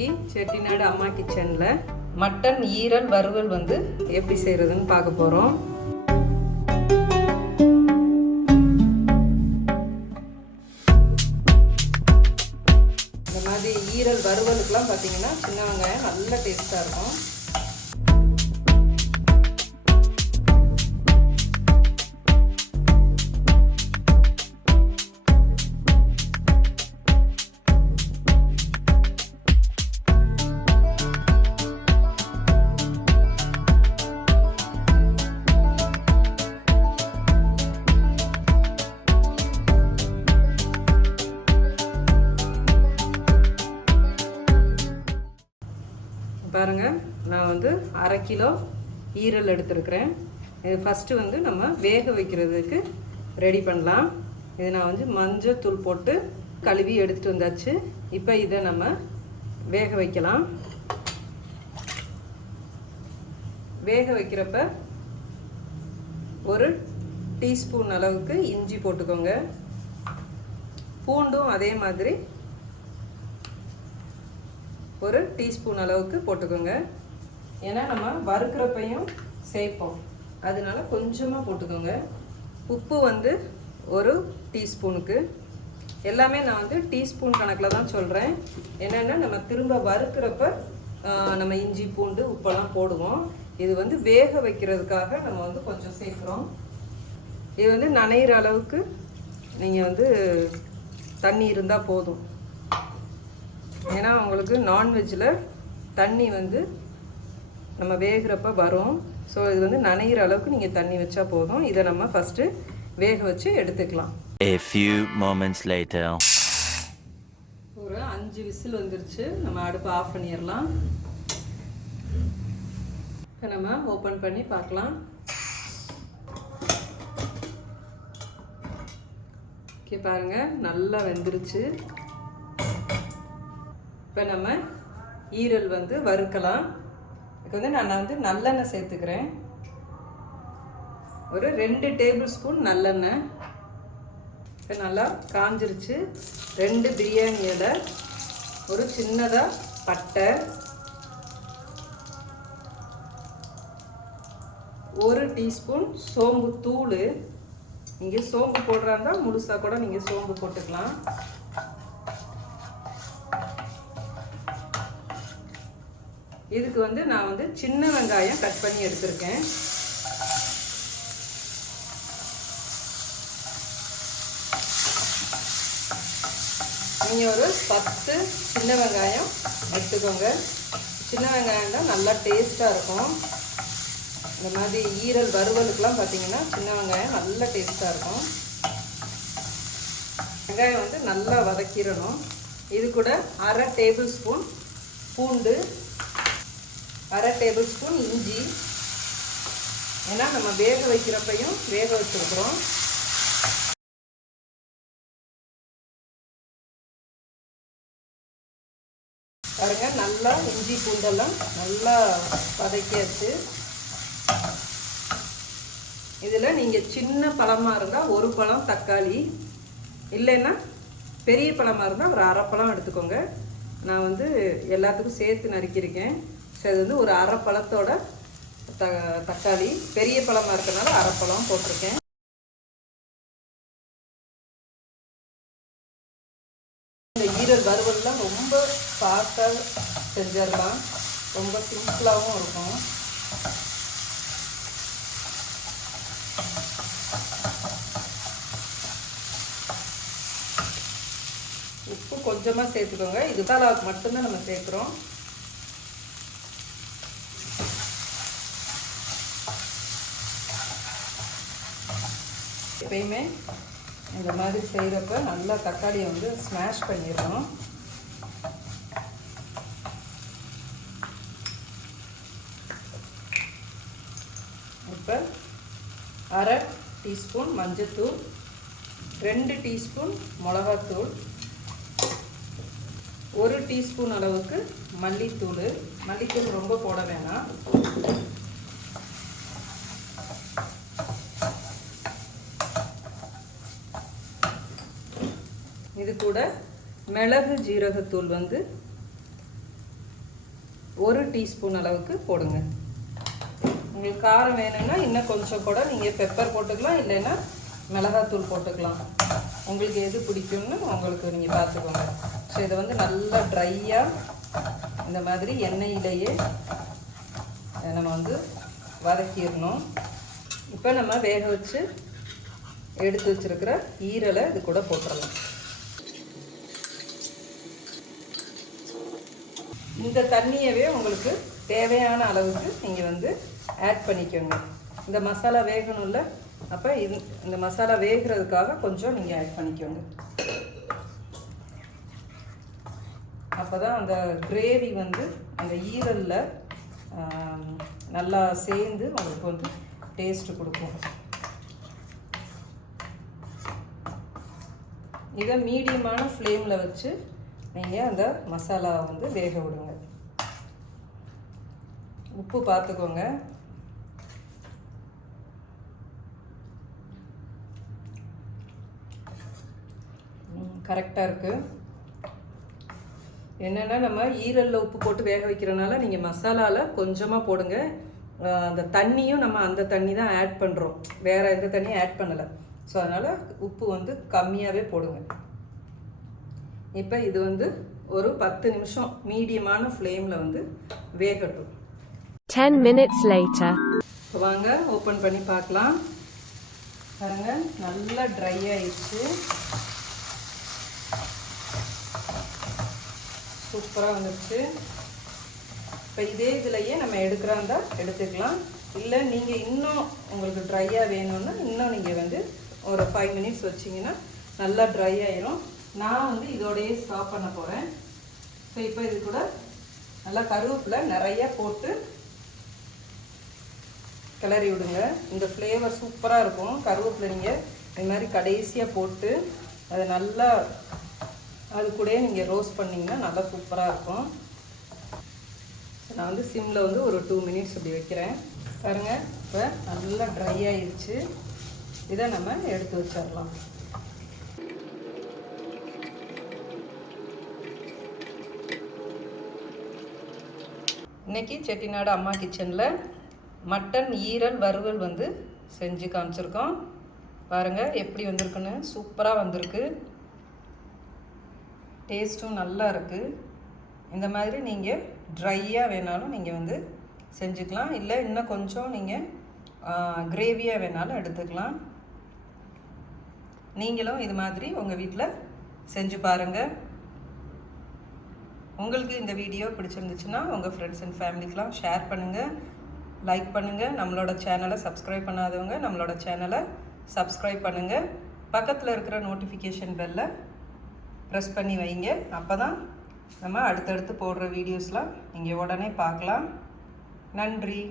இன்னைக்கு செட்டிநாடு அம்மா கிச்சனில் மட்டன் ஈரல் வறுவல் வந்து எப்படி செய்கிறதுன்னு பார்க்க போகிறோம். இந்த மாதிரி ஈரல் வறுவலுக்கெலாம் பார்த்தீங்கன்னா சின்ன வெங்காயம் நல்ல டேஸ்ட்டாக இருக்கும். பாருங்கள், நான் வந்து 1/2 கிலோ ஈரல் எடுத்துருக்கிறேன். இது ஃபஸ்ட்டு வந்து நம்ம வேக வைக்கிறதுக்கு ரெடி பண்ணலாம். இது நான் வந்து மஞ்சள் தூள் போட்டு கழுவி எடுத்துகிட்டு வந்தாச்சு. இப்போ இதை நம்ம வேக வைக்கலாம். வேக வைக்கிறப்ப 1 டீஸ்பூன் அளவுக்கு இஞ்சி போட்டுக்கோங்க. பூண்டும் அதே மாதிரி 1 டீஸ்பூன் அளவுக்கு போட்டுக்கோங்க. ஏன்னா நம்ம வறுக்கிறப்பையும் சேர்ப்போம், அதனால கொஞ்சமாக போட்டுக்கோங்க. உப்பு வந்து 1 டீஸ்பூனுக்கு. எல்லாமே நான் வந்து டீஸ்பூன் கணக்கில் தான் சொல்கிறேன். என்னென்னா நம்ம திரும்ப வறுக்கிறப்ப நம்ம இஞ்சி பூண்டு உப்பெல்லாம் போடுவோம். இது வந்து வேக வைக்கிறதுக்காக நம்ம வந்து கொஞ்சம் சேர்க்குறோம். இது வந்து நனைகிற அளவுக்கு நீங்கள் வந்து தண்ணி இருந்தால் போதும். ஏன்னா உங்களுக்கு நான்வெஜ்ஜில் தண்ணி வந்து நம்ம வேகிறப்ப வரும். ஸோ இது வந்து நனைகிற அளவுக்கு நீங்கள் தண்ணி வச்சா போதும். இதை நம்ம ஃபஸ்ட்டு வேக வச்சு எடுத்துக்கலாம். A few moments later. ஒரு 5 விசில் வந்துருச்சு. நம்ம அடுப்பை ஆஃப் பண்ணிடலாம். இப்போ நம்ம ஓப்பன் பண்ணி பார்க்கலாம். ஓகே, பாருங்கள், நல்லா வெந்துருச்சு. இப்போ நம்ம ஈரல் வந்து வறுக்கலாம். இதுக்கு வந்து நான் வந்து நல்லெண்ணெய் சேர்த்துக்கிறேன். ஒரு 2 டேபிள் ஸ்பூன் நல்லெண்ணெய். இப்போ நல்லா காஞ்சிருச்சு. 2 பிரியாணி இலை, ஒரு சின்னதாக பட்டை, 1 டீஸ்பூன் சோம்பு தூள். நீங்கள் சோம்பு போடுறா இருந்தால் முழுசாக கூட நீங்கள் சோம்பு போட்டுக்கலாம். இதுக்கு வந்து நான் வந்து சின்ன வெங்காயம் கட் பண்ணி எடுத்திருக்கேன். நீங்கள் ஒரு 10 சின்ன வெங்காயம் எடுத்துக்கோங்க. சின்ன வெங்காயம் தான் நல்லா டேஸ்ட்டாக இருக்கும். இந்த மாதிரி ஈரல் வறுவலுக்கெலாம் பார்த்தீங்கன்னா சின்ன வெங்காயம் நல்ல டேஸ்ட்டாக இருக்கும். வெங்காயம் வந்து நல்லா வதக்கிடணும். இது கூட 1/2 டேபிள் ஸ்பூன் பூண்டு, 1/2 டேபிள் ஸ்பூன் இஞ்சி. ஏன்னா நம்ம வேக வைக்கிறப்பையும் வேக வச்சுருக்குறோம். பாருங்க, நல்லா இஞ்சி பூண்டெல்லாம் நல்லா வதக்கியாச்சு. இதில் நீங்கள் சின்ன பழமாக இருந்தால் 1 பழம் தக்காளி, இல்லைன்னா பெரிய பழமாக இருந்தால் ஒரு 1/2 பழம் எடுத்துக்கோங்க. நான் வந்து எல்லாத்துக்கும் சேர்த்து நறுக்கியிருக்கேன். ஸோ இது வந்து ஒரு 1/2 பழத்தோட தக்காளி. பெரிய பழமாக இருக்கிறனால 1/2 பழம் போட்டிருக்கேன். இந்த ஈரல் வறுவல்லாம் ரொம்ப ஃபாஸ்ட்டாக செஞ்சிடலாம், ரொம்ப சிம்பிளாகவும் இருக்கும். உப்பு கொஞ்சமாக சேர்த்துக்கோங்க. இது மசாலாவுக்கு மட்டும்தான் நம்ம சேர்க்குறோம். எப்பயுமே இந்த மாதிரி செய்கிறப்ப நல்லா தக்காளியை வந்து ஸ்மாஷ் பண்ணிடணும். இப்போ 1/2 டீஸ்பூன் மஞ்சத்தூள், 2 டீஸ்பூன் மிளகாத்தூள், 1 டீஸ்பூன் அளவுக்கு மல்லித்தூள். மல்லித்தூள் ரொம்ப போட வேணாம். இது கூட மிளகு ஜீரகத்தூள் வந்து 1 டீஸ்பூன் அளவுக்கு போடுங்க. உங்களுக்கு காரம் வேணும்னா இன்னும் கொஞ்சம் கூட நீங்கள் பெப்பர் போட்டுக்கலாம், இல்லைன்னா மிளகாத்தூள் போட்டுக்கலாம். உங்களுக்கு எது பிடிக்கும்னு உங்களுக்கு நீங்கள் பார்த்துக்கோங்க. ஸோ இதை வந்து நல்லா ட்ரையாக இந்த மாதிரி எண்ணெயிலேயே நம்ம வந்து வதக்கிடணும். இப்போ நம்ம வேக வச்சு எடுத்து வச்சுருக்கிற ஈரலை இது கூட போட்டுடலாம். இந்த தண்ணியவே உங்களுக்கு தேவையான அளவுக்கு நீங்கள் வந்து ஆட் பண்ணிக்கோங்க. இந்த மசாலா வேகணும்ல, அப்போ இந்த மசாலா வேகிறதுக்காக கொஞ்சம் நீங்கள் ஆட் பண்ணிக்கோங்க. அப்போ தான் அந்த கிரேவி வந்து அந்த ஈரலில் நல்லா சேர்ந்து உங்களுக்கு வந்து டேஸ்ட்டு கொடுக்கும். இதை மீடியமான ஃப்ளேமில் வச்சு நீங்கள் அந்த மசாலாவை வந்து வேக விடுங்க. உப்பு பார்த்துக்கோங்க. கரெக்டாக இருக்குது. என்னென்னா நம்ம ஈரலில் உப்பு போட்டு வேக வைக்கிறனால நீங்கள் மசாலாவில் கொஞ்சமாக போடுங்க. அந்த தண்ணியும் நம்ம அந்த தண்ணி தான் ஆட் பண்ணுறோம், வேறு எந்த தண்ணியும் ஆட் பண்ணலை. ஸோ அதனால் உப்பு வந்து கம்மியாகவே போடுங்க. இப்போ இது வந்து ஒரு 10 நிமிஷம் மீடியமான ஃப்ளேமில் வந்து வேகட்டும். 10 minutes later. இப்போ வாங்க ஓப்பன் பண்ணி பார்க்கலாம். பாருங்கள், நல்லா ட்ரை ஆயிடுச்சு. சூப்பராக வந்துடுச்சு. இப்போ இதே இதுலையே நம்ம எடுக்கிறதா எடுத்துக்கலாம். இல்லை நீங்கள் இன்னும் உங்களுக்கு ட்ரையாக வேணும்னா இன்னும் நீங்கள் வந்து ஒரு 5 மினிட்ஸ் வச்சிங்கன்னா நல்லா ட்ரை ஆயிரும். நான் வந்து இதோடையே ஸ்டாப் பண்ண போகிறேன். ஸோ இப்போ இது கூட நல்லா கருவேப்பிலை நிறையா போட்டு கிளறி விடுங்க. இந்த ஃப்ளேவர் சூப்பராக இருக்கும். கருவேப்பிலை நீங்கள் இது மாதிரி கடைசியாக போட்டு அதை நல்லா அது கூட நீங்கள் ரோஸ்ட் பண்ணிங்கன்னா நல்லா சூப்பராக இருக்கும். நான் வந்து சிம்மில் வந்து ஒரு 2 மினிட்ஸ் அப்படி வைக்கிறேன். பாருங்கள், இப்போ நல்லா ட்ரை ஆயிடுச்சு. இதை நம்ம எடுத்து வச்சிடலாம். இன்றைக்கி செட்டிநாடு அம்மா கிச்சனில் மட்டன் ஈரல் வறுவல் வந்து செஞ்சு காமிச்சிருக்கோம். பாருங்கள் எப்படி வந்திருக்குன்னு. சூப்பராக வந்திருக்கு. டேஸ்ட்டும் நல்லா இருக்குது. இந்த மாதிரி நீங்கள் ட்ரையாக வேணாலும் நீங்கள் வந்து செஞ்சுக்கலாம், இல்லை இன்னும் கொஞ்சம் நீங்கள் கிரேவியாக வேணாலும் எடுத்துக்கலாம். நீங்களும் இது மாதிரி உங்கள் வீட்டில் செஞ்சு பாருங்கள். உங்களுக்கு இந்த வீடியோ பிடிச்சிருந்துச்சுன்னா உங்கள் ஃப்ரெண்ட்ஸ் அண்ட் ஃபேமிலிக்கெலாம் ஷேர் பண்ணுங்கள், லைக் பண்ணுங்கள். நம்மளோட சேனலை சப்ஸ்கிரைப் பண்ணாதவங்க நம்மளோட சேனலை சப்ஸ்கிரைப் பண்ணுங்கள். பக்கத்தில் இருக்கிற நோட்டிஃபிகேஷன் பெல்லை ப்ரெஸ் பண்ணி வைங்க. அப்போ தான் நம்ம அடுத்தடுத்து போடுற வீடியோஸ்லாம் நீங்கள் உடனே பார்க்கலாம். நன்றி.